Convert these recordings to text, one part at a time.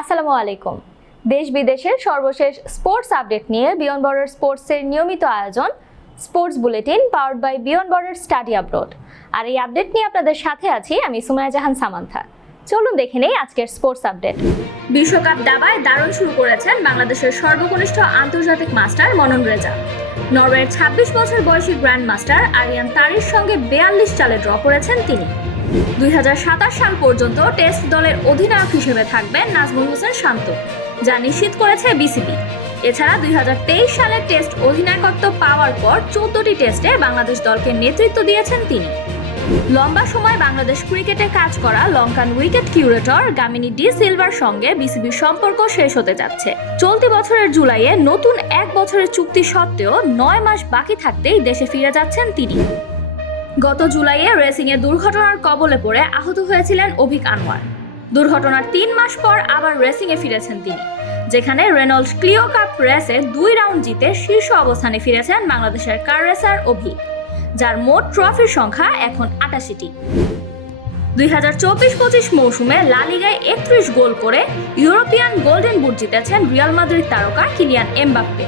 আসসালামু আলাইকুম। দেশ বিদেশের সর্বশেষ স্পোর্টস আপডেট নিয়ে বিয়ন বর্ডার স্পোর্টসের নিয়মিত আয়োজন, sports bulletin powered by beyond border study upload আর এই আপডেট নিয়ে আপনাদের সাথে আছি আমি সুমায়া জাহান সামান্থা। চলুন দেখে নেই আজকের স্পোর্টস আপডেট। বিশ্বকাপ দাবায় দারুণ শুরু করেছেন বাংলাদেশের সর্বকনিষ্ঠ আন্তর্জাতিক মাস্টার মনন রেজা। নরওয়ের ছাব্বিশ বছর বয়সী গ্র্যান্ড মাস্টার আরিয়ান তারির সঙ্গে বেয়াল্লিশ চালে ড্র করেছেন তিনি। দুই হাজার সাতাশ সাল পর্যন্ত টেস্ট দলের অধিনায়ক হিসেবে থাকবেন নাজমুল হোসেন শান্ত, যা নিশ্চিত করেছে বিসিবি। এছাড়া দুই হাজার তেইশ সালের টেস্ট অধিনায়কত্ব পাওয়ার পর চোদ্দটি টেস্টে বাংলাদেশ দলকে নেতৃত্ব দিয়েছেন তিনি। লম্বা সময় বাংলাদেশ ক্রিকেটে কাজ করা লঙ্কান উইকেট কিউরেটর গামিনী ডি সিলভার সঙ্গে বিসিবির সম্পর্ক শেষ হতে যাচ্ছে। চলতি বছরের জুলাইয়ে নতুন এক বছরের চুক্তি সত্ত্বেও নয় মাস বাকি থাকতেই দেশে ফিরে যাচ্ছেন তিনি। গত জুলাইয়ে রেসিংয়ে দুর্ঘটনার কবলে পড়ে আহত হয়েছিলেন অভিক আনোয়ার। দুর্ঘটনার তিন মাস পর আবার রেসিংয়ে ফিরেছেন তিনি, যেখানে রেনল্ড ক্লিও কাপ রেসে দুই রাউন্ড জিতে শীর্ষ অবস্থানে ফিরেছেন বাংলাদেশের কার রেসার অভিক, যার মোট ট্রফির সংখ্যা এখন আটাশিটি। দুই হাজার চব্বিশ পঁচিশ মৌসুমে লালিগায় একত্রিশ গোল করে ইউরোপিয়ান গোল্ডেন বুট জিতেছেন রিয়াল মাদ্রিদ তারকা কিলিয়ান এমবাপ্পে।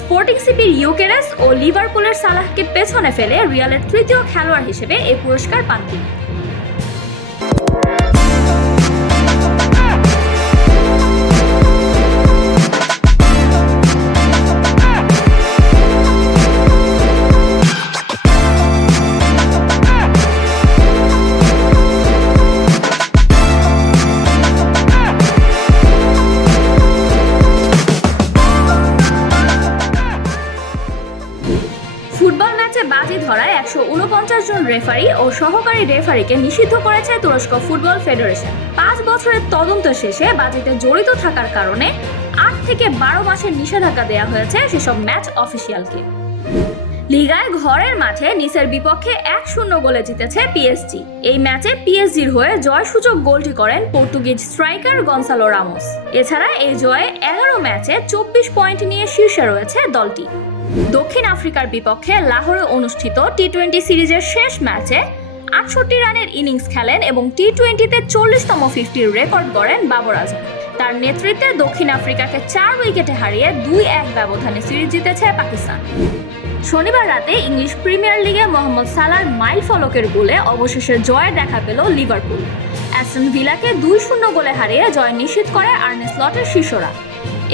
স্পোর্টিং সিপির ইউকেরেস ও লিভারপুলের সালাহকে পেছনে ফেলে রিয়ালের তৃতীয় খেলোয়াড় হিসেবে এই পুরস্কার পান তিনি। ধরায় একশো উনপঞ্চাশ জন রেফারি ও সহকারী রেফারিকে নিষিদ্ধ করেছে তুরস্ক ফুটবল ফেডারেশন। পাঁচ বছরের তদন্ত শেষে বাজিতে জড়িত থাকার কারণে আট থেকে বারো মাসের নিষেধাজ্ঞা দেওয়া হয়েছে সেসব ম্যাচ অফিসিয়ালকে। লিগায় ঘরের মাঠে নিসের বিপক্ষে এক শূন্য গোলে জিতেছে পিএসজি এই ম্যাচে পিএসজির হয়ে জয়সূচক গোলটি করেন পর্তুগিজ স্ট্রাইকার গনসালো রামোস। এছাড়া এই জয়ে এগারো ম্যাচে চব্বিশ পয়েন্ট নিয়ে শীর্ষে রয়েছে দলটি। দক্ষিণ আফ্রিকার বিপক্ষে লাহোরে অনুষ্ঠিত টি টোয়েন্টি সিরিজের শেষ ম্যাচে আটষট্টি রানের ইনিংস খেলেন এবং টি টোয়েন্টিতে চল্লিশতম ফিফটির রেকর্ড গড়েন বাবর আজম। তার নেতৃত্বে দক্ষিণ আফ্রিকাকে চার উইকেটে হারিয়ে দুই এক ব্যবধানে সিরিজ জিতেছে পাকিস্তান। শনিবার রাতে ইংলিশ প্রিমিয়ার লিগে মোহাম্মদ সালার মাইল ফলকের গোলে অবশেষে জয়ের দেখা পেল লিভারপুল। অ্যাস্টন ভিলাকে দুই শূন্য গোলে হারিয়ে জয় নিশ্চিত করে আর্নে স্লটের শিষ্যরা।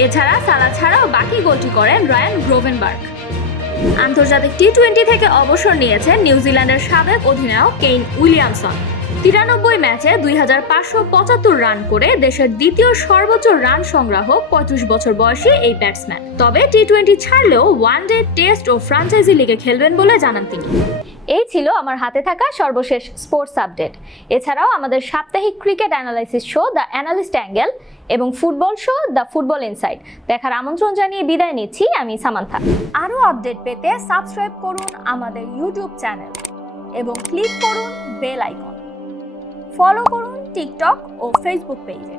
এছাড়া সালা ছাড়াও বাকি গোলটি করেন রায়ান গ্রোভেনবার্গ। আন্তর্জাতিক টি টোয়েন্টি থেকে অবসর নিয়েছেন নিউজিল্যান্ডের সাবেক অধিনায়ক কেইন উইলিয়ামসন। তিরানব্বই ম্যাচে দুই হাজার পাঁচশো পঁচাত্তর রান করে দেশের দ্বিতীয় সর্বোচ্চ রান সংগ্রাহক পঁয়ত্রিশ বছর বয়সী এই ব্যাটসম্যান। তবে টি টোয়েন্টি ছাড়লেও ওয়ান ডে টেস্ট ও ফ্রাঞ্চাইজি লিগে খেলবেন বলে জানান তিনি। এই ছিল আমার হাতে থাকা সর্বশেষ স্পোর্টস আপডেট। এছাড়াও আমাদের সাপ্তাহিক cricket analysis show, the analyst angle এবং football show, the football insight. দেখার আমন্ত্রণ জানিয়ে বিদায় নিচ্ছি আমি সামান্থা। আরও আপডেট পেতে সাবস্ক্রাইব করুন আমাদের ইউটিউব চ্যানেল এবং ক্লিক করুন বেল আইকন। ফলো করুন টিকটক ও ফেসবুক পেজে